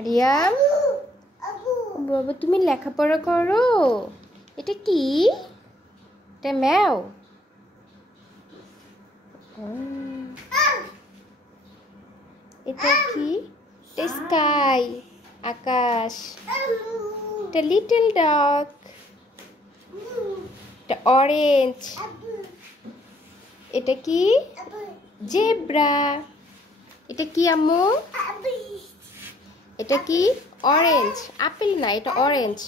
আরিয়াম, বাবা তুমি লেখাপড়া করো? এটা কি? এটা ম্যাও? এটা কি? এটা স্কাই, আকাশ। এটা লিটল ডগ। এটা অরেঞ্জ। এটা কি? জেব্রা। এটা কি আম্মু? এটা কি? অরেঞ্জ। আপেল না, এটা অরেঞ্জ।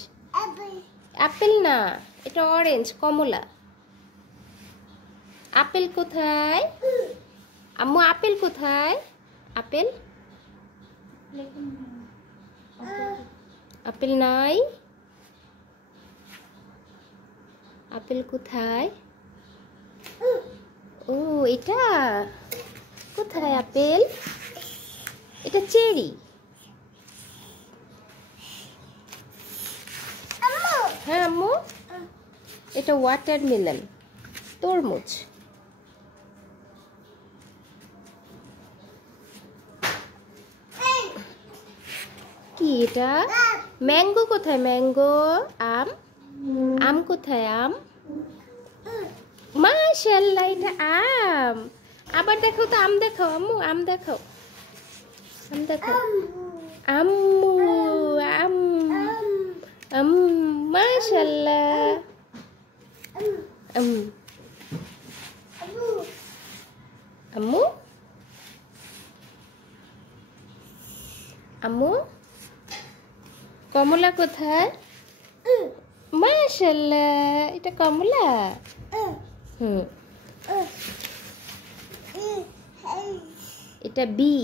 আপেল না, এটা অরেঞ্জ, কমলা। আপেল কোথায় আম্মু? আপেল কোথায়? আপেল আপেল নাই। আপেল কোথায়? ও এটা কোথায় আপেল? এটা চেরি। হ্যাঁ আম্মু, এটা ওয়াটারমেলন, তরমুজ। কি এটা? ম্যাঙ্গো কোথায়? ম্যাঙ্গো। আম, আম কোথায়? আম। মাশাআল্লাহ, এটা আম। আবার দেখো তো, আম দেখাও আম্মু, আম দেখাও, আম দেখাও। আম্মু, আম, আম, মাশাআল্লাহ। আম্মু, আম্মু, কমলা কোথায়? মাশাআল্লাহ, এটা কমলা। এটা বি।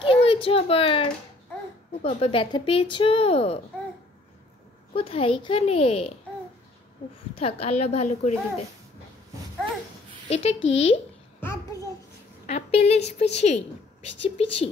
কি হয়েছে আবার? ও বাবা, ব্যথা পেয়েছো? কোথায়? এখানে? থাক, আল্লাহ ভালো করে দিবে। এটা কি? আপেল পিছি পিছি পিছি।